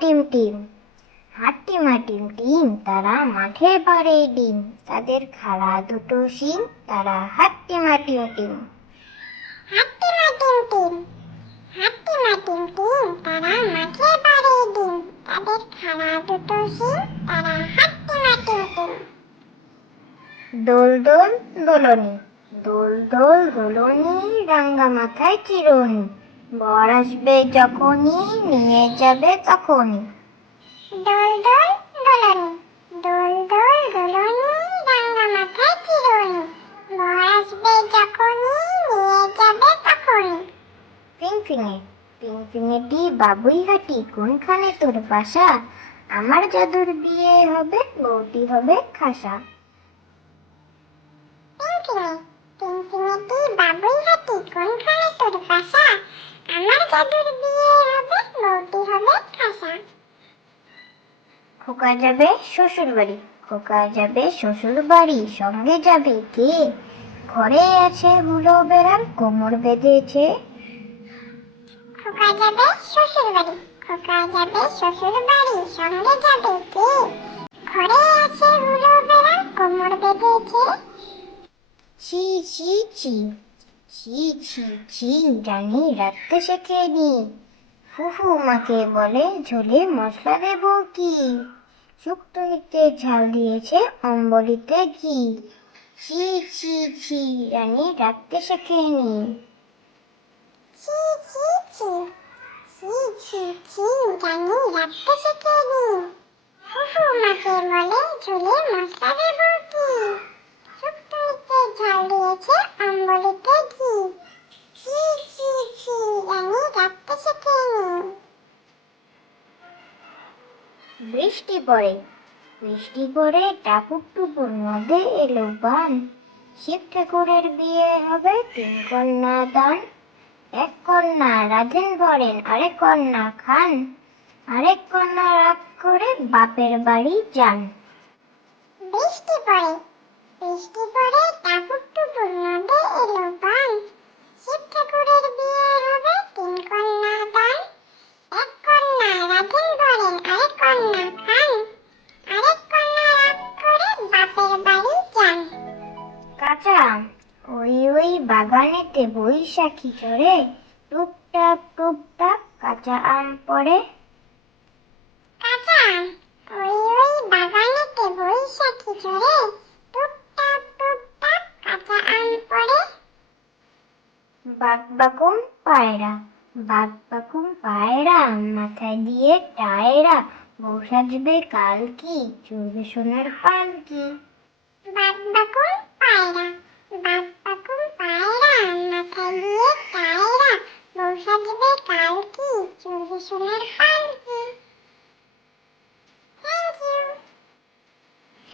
Team টিম। হাট্টিমা টিম টিম তারা মাঠে পারে ডিম। তাদের খাড়া দুটো শিং তারা হাট্টিমা টিম টিম। হাট্টিমা টিম টিম হাট্টিমা টিম টিম তারা মাঠে পারে ডিম। তাদের খাড়া দুটো শিং তারা হাট্টিমা টিম টিম। দোল দোল দোলনি দোল দোল দোলনি রাঙ্গা মাথায় চিরুনি। বর আসবে যখনই নিয়ে যাবে তখনই। দোল দোল দোলনি দোল দোল দোলনি রাঙা মাথায় চিরুনি বর আসবে যখনই নিয়ে যাবে তখনই। ফিংফিঙেটি বাবুই হাটি কোনখানে তোর বাসা? আমার জাদুর বিয়ে হবে বউটি হবে খাসা। জাদুর বিয়ে হবে বউটি হবে খাসা খোকা যাবে শ্বশুর বাড়ি খোকা যাবে শ্বশুর বাড়ি সঙ্গে যাবে কে? ঘরে আছে হুলো বেড়াল কোমর বেঁধেছে। খোকা যাবে শ্বশুর বাড়ি খোকা যাবে শ্বশুর বাড়ি সঙ্গে যাবে কে? ঘরে আছে হুলো বেড়াল কোমর বেঁধেছে। ছি ছি ছি। ছি ছি ছি, জানি রাখতে শেখেনি ফুফু মাকে বলে ঝোলে মশলা দেব কি? শুক্তোতে ঝাল দিয়েছে, অম্বলিতে ঘি। ছি ছি ছি রানী রাখতে শেখেনি ছি ছি ছি ছি ছি ছি, জানি রাখতে শেখেনি ফুফু মাকে বলে ঝোলে মশলা দেব কি শুক্তোতে ঝাল দিয়েছে অম্বলিতে ঘি ছি ছি ছি জানি রাখতে শেখেনি বৃষ্টি পড়ে। বৃষ্টি পড়ে টাপুর টুপুর নদে এলো বান। শিব ঠাকুরের বিয়ে হবে, তিন কন্যা দান। এক কন্যা রাধেন ভরেন আরেক কন্যা খান। আরেক কন্যা রাগ করে বাপের বাড়ি যান। বৃষ্টি পড়ে বৃষ্টি পড়ে আম ওই ওই বাগানেতে বৈশাখী চড়ে টুপটাপ টুপটাপ কাঁচা আম পড়ে। কাঁচা ওই ওই বাগানেতে বৈশাখী চড়ে টুপটাপ টুপটাপ কাঁচা আম পড়ে। পায়রা পায়রা মাথায় দিয়ে টায়রা বউ সাজবে কাল কি চলবে সোনার পালকি বাদ বাকুম পায়রা মাথায়